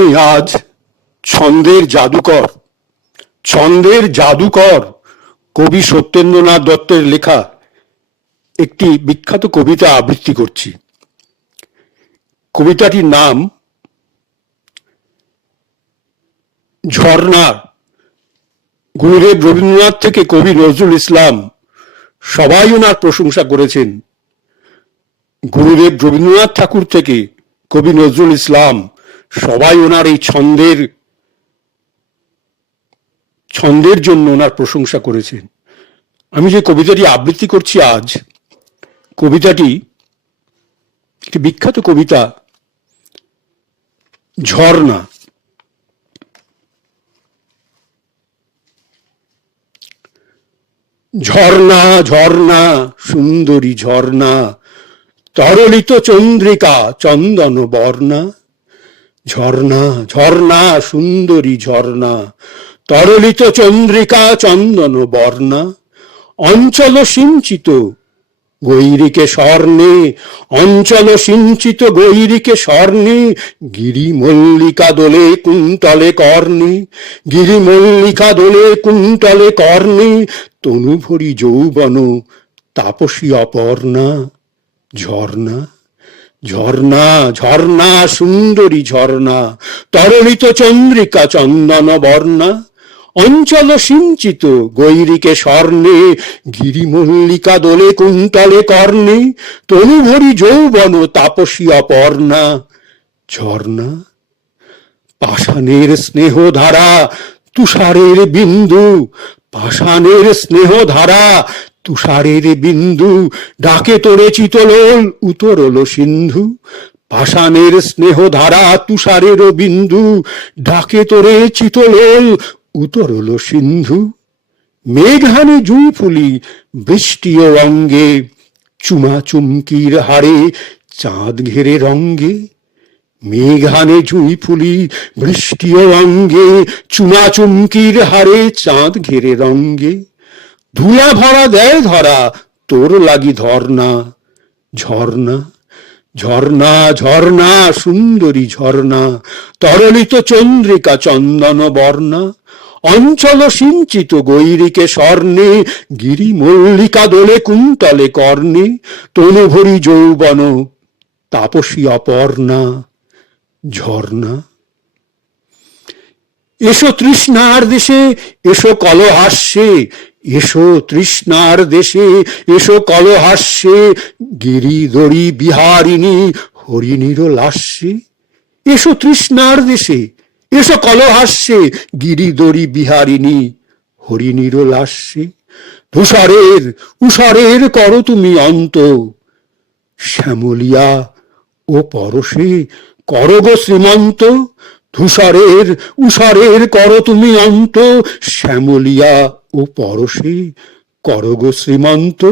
আমি আজ ছন্দের জাদুকর কবি সত্যেন্দ্রনাথ দত্তের লেখা একটি বিখ্যাত কবিতা আবৃত্তি করছি। কবিতাটির নাম ঝর্ণা। গুরুদেব রবীন্দ্রনাথ থেকে কবি নজরুল ইসলাম সবাই ওনার প্রশংসা করেছেন। গুরুদেব রবীন্দ্রনাথ ঠাকুর থেকে কবি নজরুল ইসলাম সবাই ওনার এই ছন্দের জন্য ওনার প্রশংসা করেছেন। আমি যে কবিতাটি আবৃত্তি করছি আজ, কবিতাটি একটি বিখ্যাত কবিতা ঝর্ণা। ঝর্ণা ঝর্ণা সুন্দরী ঝর্ণা, তরলিত চন্দ্রিকা চন্দন বর্ণা। ঝর্ণা ঝর্ণা সুন্দরী ঝর্ণা, তরলিত চন্দ্রিকা চন্দন বর্ণা। অঞ্চল সিঞ্চিত গৈরিকে স্বর্ণে, অঞ্চল সিঞ্চিত গৈরিকে স্বর্ণে। গিরি মল্লিকা দোলে কুন্তলে কর্ণে, গিরি মল্লিকা দোলে কুন্তলে কর্ণে। তনু ভরি যৌবন তাপসী অপর্ণা। ঝর্ণা ঝর্ণা ঝর্ণা সুন্দরী ঝর্ণা, তরলিত চন্দ্রিকা চন্দন বর্ণা। অঞ্চল সিঞ্চিত গৈরিকে স্বর্ণে, গিরি মল্লিকা দোলে কুন্তলে কর্ণে। তনু ভরি যৌবন তাপসী অপর্ণা। ঝর্ণা পাষাণের স্নেহ ধারা তুষারের বিন্দু, পাষাণের স্নেহ ধারা তুষারের বিন্দু। ডাকে তোরে চিতলোল উতরল সিন্ধু। পাষাণের স্নেহ ধারা তুষারের বিন্দু, ডাকে তোরে চিতলোল উতরল সিন্ধু। মেঘহানি জুঁই ফুলি বৃষ্টি ও অঙ্গে, চুমা চুমকির হাড়ে চাঁদ ঘেরে রঙ্গে। মেঘহানে জুঁই ফুলি বৃষ্টি ও অঙ্গে, চুমা চুমকির হাড়ে চাঁদ ঘেরে রঙ্গে। ধুলা ভরা দেয় ধরা তোর লাগি ধর্ণা। ঝর্ণা ঝর্ণা ঝর্ণা সুন্দরী ঝর্ণা, তরলিত চন্দ্রিকা চন্দন বর্ণা। অঞ্চল সিঞ্চিত গৈরিকে স্বর্ণে, গিরি মল্লিকা দোলে কুন্তলে কর্ণে। তনু ভরি যৌবন তাপসী অপর্ণা। ঝর্ণা এসো তৃষ্ণার দেশে এসো কলহাস্যে, এসো তৃষ্ণার দেশে এসো কলহাস্যে। গিরিধরী বিহারিণী হরিণীর লাস্যে। এসো তৃষ্ণার দেশে এসো কলহাস্যে, গিরিধরী বিহারিণী হরিণীর লাস্যে। ধূসরের উষরের করো তুমি অন্ত, শ্যামলিয়া ও পরশে করো গো শ্রীমন্ত। ধূসরের উষরের করো তুমি অন্ত, শ্যামলিয়া ও পরশে করো গো শ্রীমন্ত।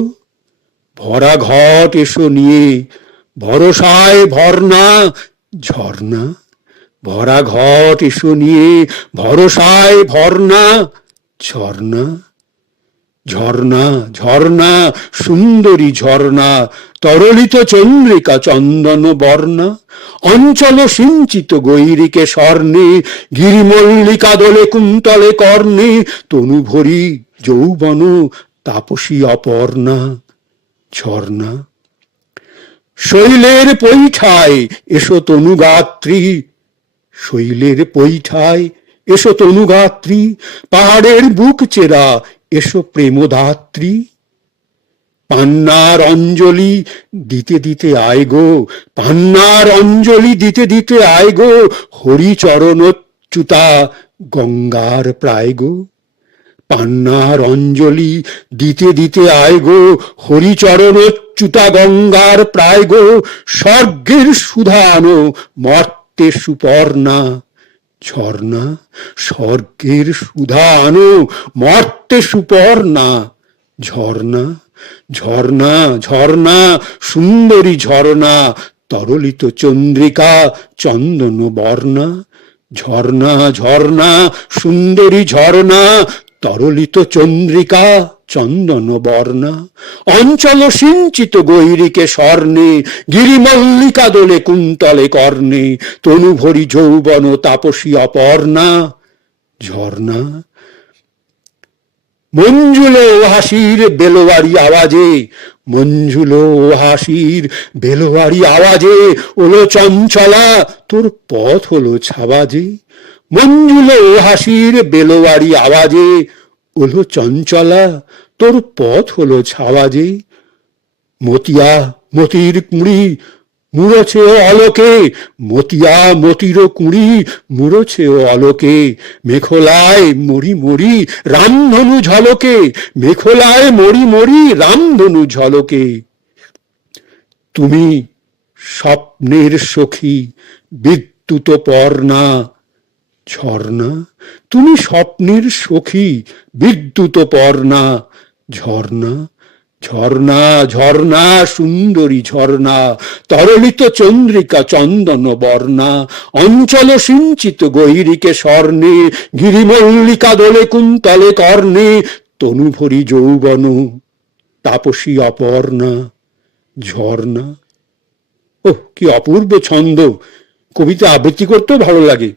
ভরা ঘট এসো নিয়ে ভরসায় ভর্ণা। ঝর্ণা ভরা ঘট এসো নিয়ে ভরসায় ভর্ণা। ঝর্ণা ঝর্ণা ঝর্ণা সুন্দরী ঝর্ণা, তরলিত চন্দ্রিকা চন্দন বর্ণা। অঞ্চল সিঞ্চিত গৈরিকে স্বর্ণে, গিরি মল্লিকা দোলে কুন্তলে কর্ণে। তনু ভরি যৌবন তাপসী অপর্ণা। ঝর্ণা শৈলের পৈঠায় এসো তনুগাত্রী, শৈলের পৈঠায় এসো তনুগাত্রী। পাহাড়ের বুক চেরা এসো প্রেমদাত্রী। পান্নার অঞ্জলি দিতে দিতে আয় গো, পান্নার অঞ্জলি দিতে দিতে আয় গো। হরিচরণচ্যুতা গঙ্গার প্রায় গো। পান্নার অঞ্জলি দিতে দিতে আয় গো, হরিচরণচ্যুতা গঙ্গার প্রায় গো। স্বর্গের সুধানো মর্তে সুপর্ণা। ঝর্ণা স্বর্গের সুধানো মর্তে সুপর্ণা। ঝর্ণা ঝর্ণা ঝর্ণা সুন্দরী ঝর্ণা, তরলিত চন্দ্রিকা চন্দন বর্ণা। ঝর্ণা ঝর্ণা সুন্দরী ঝর্ণা, তরলিত চন্দ্রিকা চন্দন বর্ণা, অঞ্চল সিঞ্চিত গৈরিকে স্বর্ণে, গিরিমল্লিকা দোলে কুন্তলে কর্ণে, তনুভরি যৌবন তাপসী অপর্ণা। ঝর্ণা মঞ্জুল ও হাসির বেলোয়ারি আওয়াজে, মঞ্জুল ও হাসির বেলোয়ারি আওয়াজে, ওলো চঞ্চলা তোর পথ হলো ছাবাজে। মঞ্জুল ও হাসির বেলোয়ারি আওয়াজে, ওলো চঞ্চলা তোর পথ হলো ছাওয়াজে। মতিয়া মতির কুঁড়ি মুড়ছে ও অলোকে, মতিয়া মতির কুঁড়ি মুড়ছে ও অলোকে, মেখলায় মরি মরি রামধনু ঝলকে, মেখলায় মরি মরি রামধনু ঝলকে। তুমি স্বপ্নের সখী বিদ্যুৎ পর্ণা। ঝর্ণা তুমি স্বপ্নের সখী বিদ্যুৎ পর্ণা। ঝর্ণা ঝর্ণা ঝর্ণা সুন্দরী ঝর্ণা, তরলিত চন্দ্রিকা চন্দন বর্ণা, অঞ্চল সিঞ্চিত গৈরিকে স্বর্ণে, গিরিমল্লিকা দোলে কুন্তলে কর্ণে, তনুভরি যৌবন তাপসী অপর্ণা। ঝর্ণা, ওহ কি অপূর্ব ছন্দ! কবিতা আবৃত্তি করতেও ভালো লাগে।